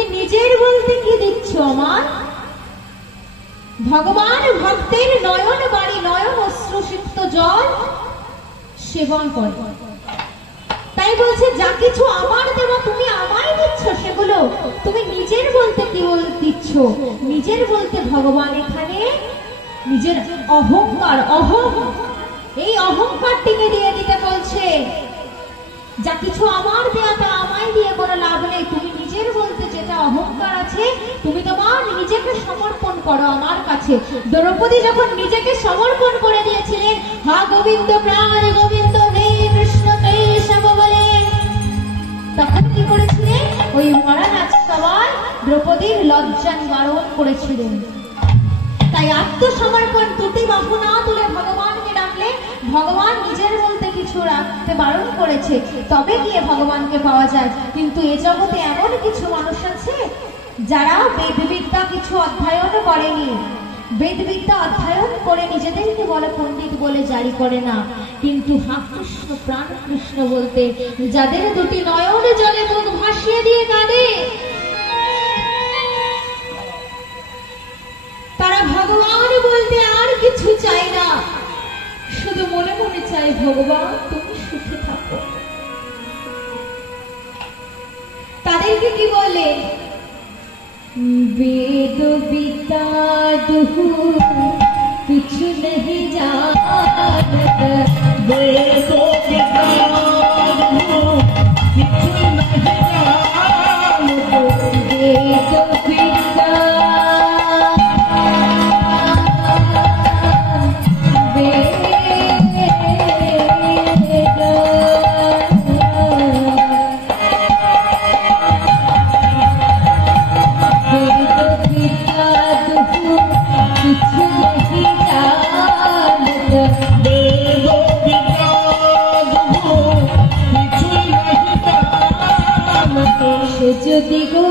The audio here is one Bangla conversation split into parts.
তুমি নিজের বলতে কি দিচ্ছ আমার? ভগবান ভক্তের নয়ন বাড়ি নয়ন অশ্রুসিক্ত জল সেবন করে। তাই বলছে যা কিছু আমার দেওয়া তুমি আমায় দিচ্ছ, সেগুলো তুমি নিজের বলতে কি দিচ্ছ? নিজের বলতে ভগবান এখানে নিজের অহংকার, এই অহংকারটিকে দিয়ে দিতে বলছে। যা কিছু আমার দেয়া তা আমায় দিয়ে কোনো লাভ নেই। তুমি নিজের বলতে যেটা অহংকার আছে, তুমি তোমার নিজেকে সমর্পণ করো আমার কাছে। দ্রৌপদী যখন নিজেকে সমর্পণ করে দিয়েছিলেন, হা গোবিন্দ প্রাণ গোবিন্দ হে কৃষ্ণ কেশব বলে, তখন কি করেছিলেন? ওই মহারাজ সবাই দ্রৌপদীর লজ্জা নিবারণ করেছিলেন। তাই আত্মসমর্পণ তুটি বাহু না তুলে ভগবানকে ডাকলে ভগবান নিজের বলতে কিছু রাখতে বারণ করেছে, তবে গিয়ে ভগবানকে পাওয়া যায়। কিন্তু এ জগতে এমন কিছু মানুষ আছে যারা বেদবিদ্যা কিছু অধ্যয়ন করেনি, বেদবিদ্যা অধ্যয়ন করে নিজেদেরকে বলে পণ্ডিত বলে জারি করে না, কিন্তু হা কৃষ্ণ প্রাণ কৃষ্ণ বলতে যাদের দুটি নয়ন জলে মুখ ভাসিয়ে দিয়ে কাঁদে, তারা ভগবান বলতে আর কিছু চায় না, শুধু মনে মনে চায় ভগবান তুমি সুখে থাকো। তাদেরকে কি বলে? বেদ বিদ্যা দুহু কিছু नहीं जानत, বেদ বিদ্যা দুহু কিছু नहीं जानत, বেদ বিদ্যা যদি গো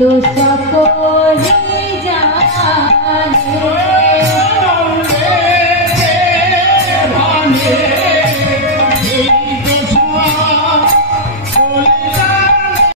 तो सको